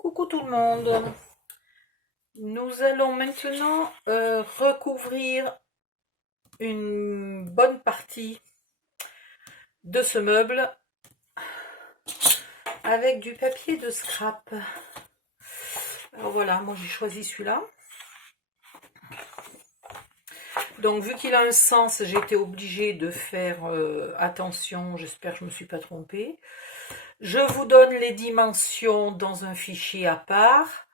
Coucou tout le monde. Nous allons maintenant recouvrir une bonne partie de ce meuble avec du papier de scrap. Alors voilà, moi j'ai choisi celui-là. Donc vu qu'il a un sens, j'ai été obligée de faire attention. J'espère que je ne me suis pas trompée. Je vous donne les dimensions dans un fichier à part.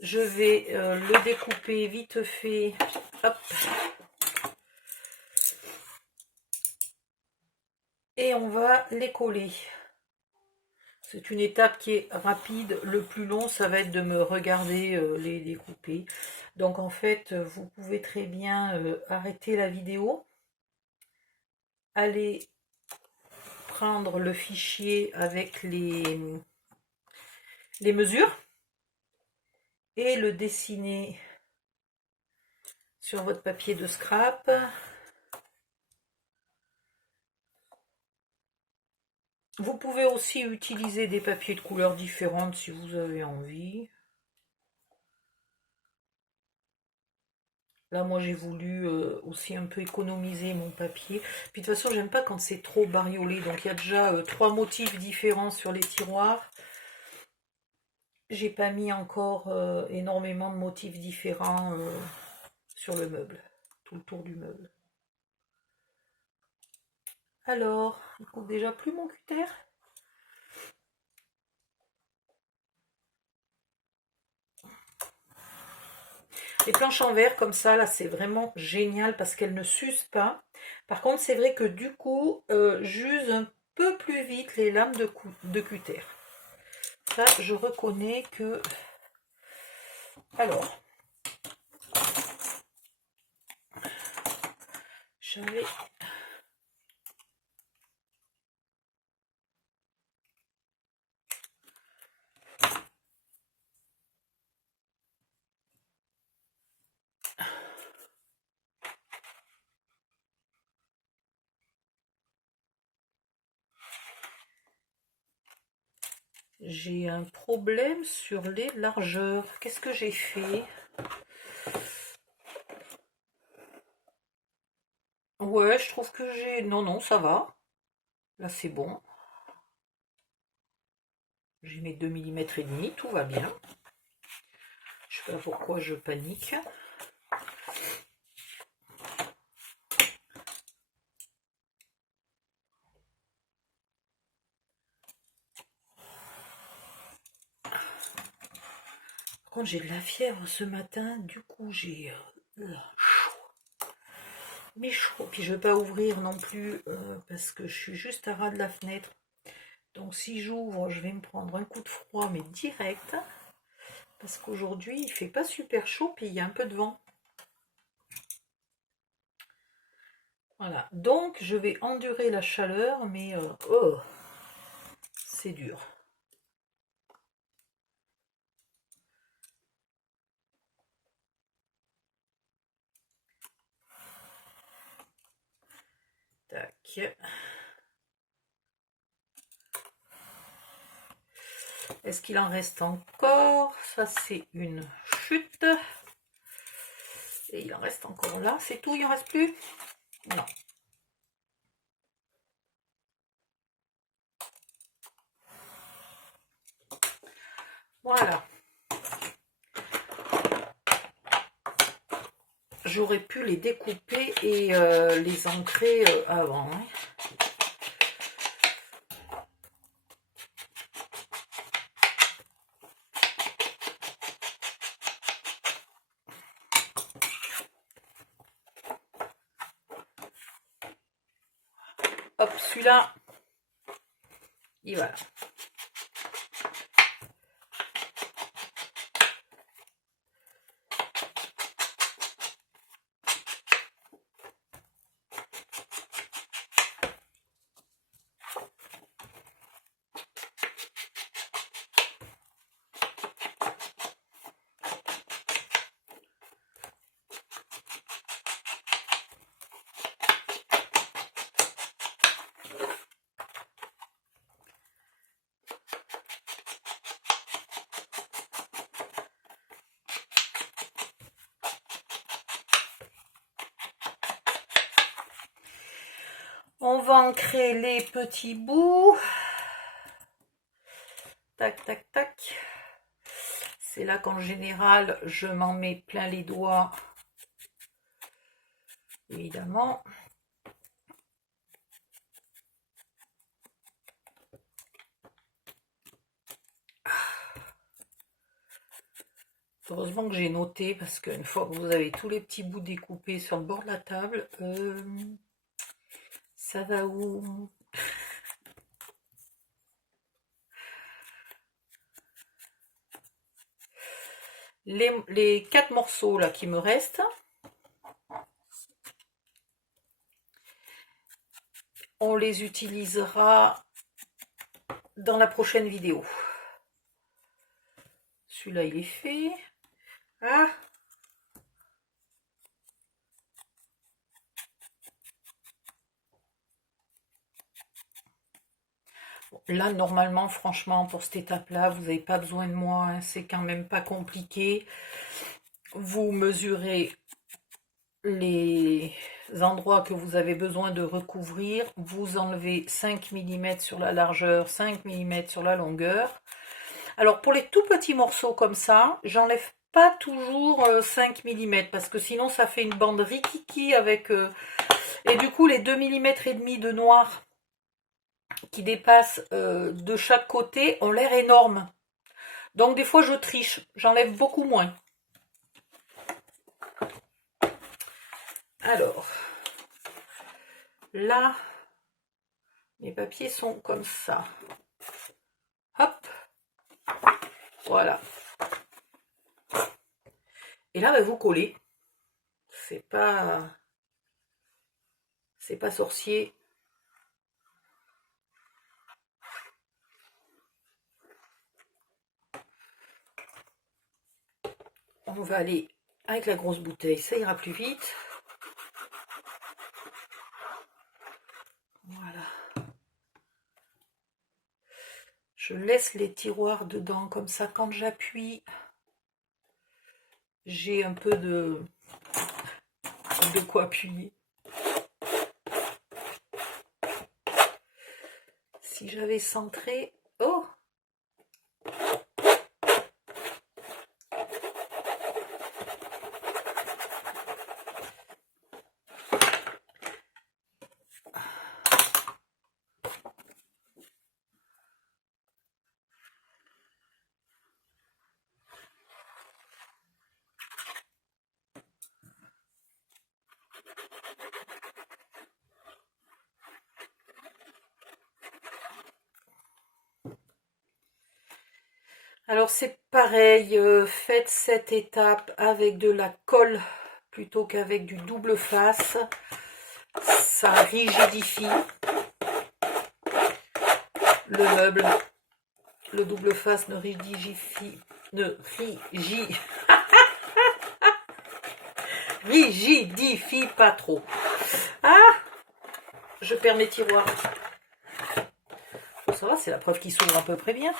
Je vais le découper vite fait. Hop. Et on va les coller. C'est une étape qui est rapide. Le plus long, ça va être de me regarder les découper. Donc en fait, vous pouvez très bien arrêter la vidéo, aller prendre le fichier avec les mesures et le dessiner sur votre papier de scrap. Vous pouvez aussi utiliser des papiers de couleurs différentes si vous avez envie. Là, moi, j'ai voulu aussi un peu économiser mon papier. Puis de toute façon, j'aime pas quand c'est trop bariolé. Donc, il y a déjà 3 motifs différents sur les tiroirs. J'ai pas mis encore énormément de motifs différents sur le meuble, tout le tour du meuble. Alors, il coupe déjà plus mon cutter? Les planches en verre comme ça, là, c'est vraiment génial parce qu'elles ne s'usent pas. Par contre, c'est vrai que du coup, j'use un peu plus vite les lames de cutter. Ça, je reconnais que... Alors, j'avais... J'ai un problème sur les largeurs. Qu'est-ce que j'ai fait? Ouais, je trouve que j'ai... Non, non, ça va. Là, c'est bon. J'ai mes 2,5 mm, tout va bien. Je sais pas pourquoi je panique. Par contre, j'ai de la fièvre ce matin. Du coup, j'ai chaud. Mais chaud. Puis je vais pas ouvrir non plus parce que je suis juste à ras de la fenêtre. Donc si j'ouvre, je vais me prendre un coup de froid, mais direct. Parce qu'aujourd'hui, il fait pas super chaud, puis il y a un peu de vent. Voilà, donc je vais endurer la chaleur, mais oh, c'est dur. Tac. Est-ce qu'il en reste encore? Ça, c'est une chute. Et il en reste encore là. C'est tout, il en reste plus? Non. Voilà. J'aurais pu les découper et les ancrer avant. Hein. Hop, celui-là, il va là. On va ancrer les petits bouts. Tac, tac, tac. C'est là qu'en général, je m'en mets plein les doigts. Évidemment. Heureusement que j'ai noté, parce qu'une fois que vous avez tous les petits bouts découpés sur le bord de la table, ça va où? Les 4 morceaux là qui me restent, on les utilisera dans la prochaine vidéo. Celui-là, il est fait. Ah! Là, normalement, franchement, pour cette étape-là, vous n'avez pas besoin de moi. Hein, c'est quand même pas compliqué. Vous mesurez les endroits que vous avez besoin de recouvrir. Vous enlevez 5 mm sur la largeur, 5 mm sur la longueur. Alors, pour les tout petits morceaux comme ça, j'enlève pas toujours 5 mm parce que sinon, ça fait une bande rikiki avec... et du coup, les 2 mm et demi de noir qui dépassent de chaque côté ont l'air énormes. Donc des fois je triche, j'enlève beaucoup moins. Alors, là, mes papiers sont comme ça. Hop, voilà. Et là, vous collez. C'est pas sorcier. On va aller avec la grosse bouteille, ça ira plus vite. Voilà. Je laisse les tiroirs dedans, comme ça, quand j'appuie, j'ai un peu de quoi appuyer. Si j'avais centré... Oh! Alors c'est pareil, faites cette étape avec de la colle plutôt qu'avec du double face. Ça rigidifie le meuble. Le double face ne rigidifie pas trop. Ah, je perds mes tiroirs. Ça va, c'est la preuve qu'il s'ouvre à peu près bien.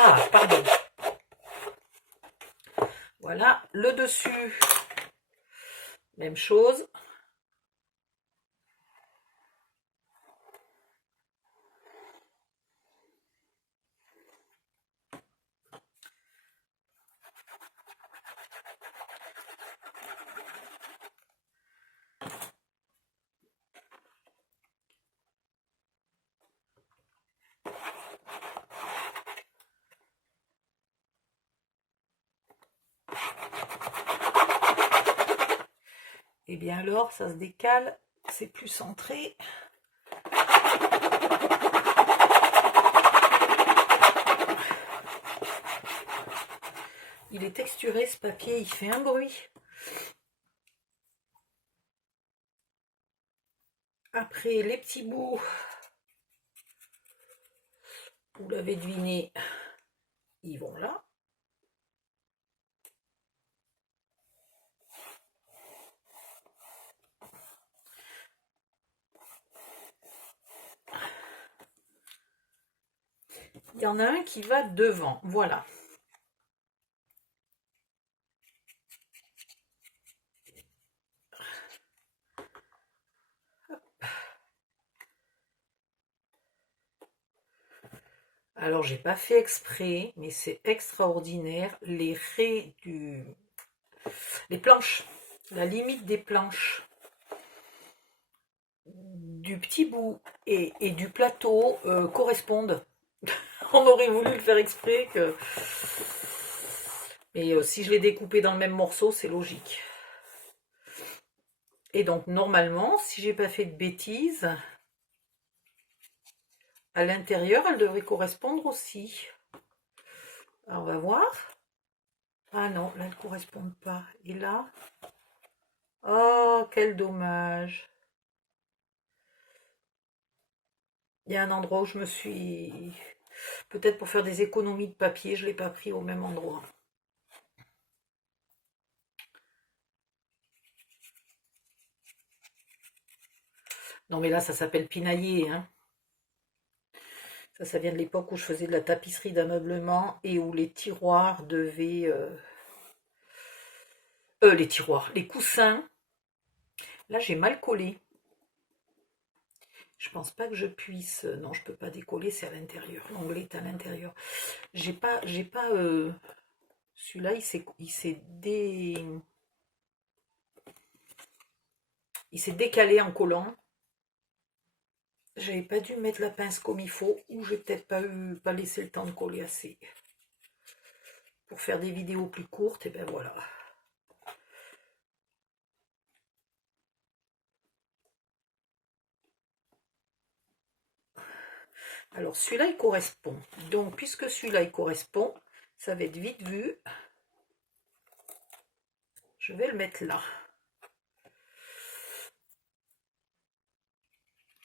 Ah, pardon. Voilà, le dessus, même chose. Et bien alors, ça se décale, c'est plus centré. Il est texturé ce papier, il fait un bruit. après, les petits bouts, vous l'avez deviné, ils vont là. Il y en a un qui va devant, voilà. Alors, j'ai pas fait exprès, mais c'est extraordinaire. Les raies les planches, la limite des planches du petit bout et du plateau correspondent. On aurait voulu le faire exprès que... Mais si je l'ai découpé dans le même morceau, c'est logique. Et donc, normalement, si j'ai pas fait de bêtises, à l'intérieur, elle devrait correspondre aussi. Alors, on va voir. Ah non, là, elle ne correspond pas. Et là... Oh, quel dommage. Il y a un endroit où je me suis... Peut-être pour faire des économies de papier, je ne l'ai pas pris au même endroit. Non mais là, ça s'appelle pinailler. Hein. Ça vient de l'époque où je faisais de la tapisserie d'ameublement et où les tiroirs devaient... les tiroirs, les coussins. Là, j'ai mal collé. Je pense pas que je puisse... Non, je peux pas décoller, c'est à l'intérieur. L'onglet est à l'intérieur. J'ai pas... Celui-là, il s'est décalé en collant. J'avais pas dû mettre la pince comme il faut, ou j'ai peut-être pas laissé le temps de coller assez. Pour faire des vidéos plus courtes, et ben voilà. Alors celui-là il correspond. Donc puisque celui-là il correspond, ça va être vite vu. Je vais le mettre là.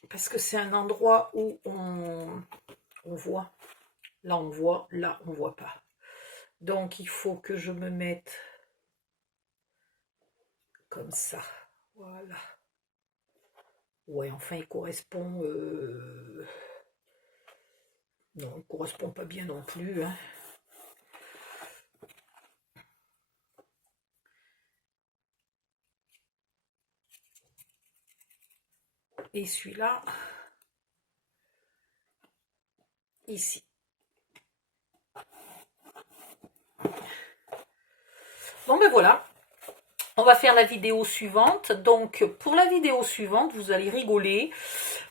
Parce que c'est un endroit où on voit. Là on voit, là on voit pas. Donc il faut que je me mette comme ça. Voilà. Ouais, enfin il correspond... Non, il ne correspond pas bien non plus. Hein. Et celui-là, ici. Bon ben voilà, on va faire la vidéo suivante. Donc pour la vidéo suivante, vous allez rigoler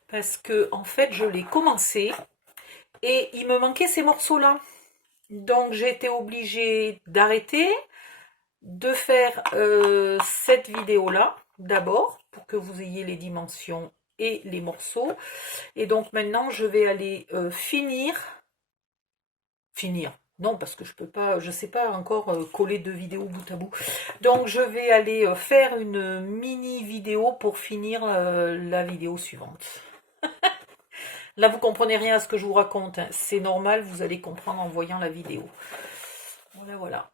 parce que en fait je l'ai commencé et il me manquait ces morceaux-là. Donc j'ai été obligée d'arrêter, de faire cette vidéo-là d'abord pour que vous ayez les dimensions et les morceaux. Et donc maintenant je vais aller finir. Non, parce que je peux pas, je sais pas encore coller deux vidéos bout à bout. Donc je vais aller faire une mini vidéo pour finir la vidéo suivante. Là vous comprenez rien à ce que je vous raconte, hein. C'est normal, vous allez comprendre en voyant la vidéo. Voilà, voilà.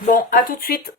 Bon, à tout de suite.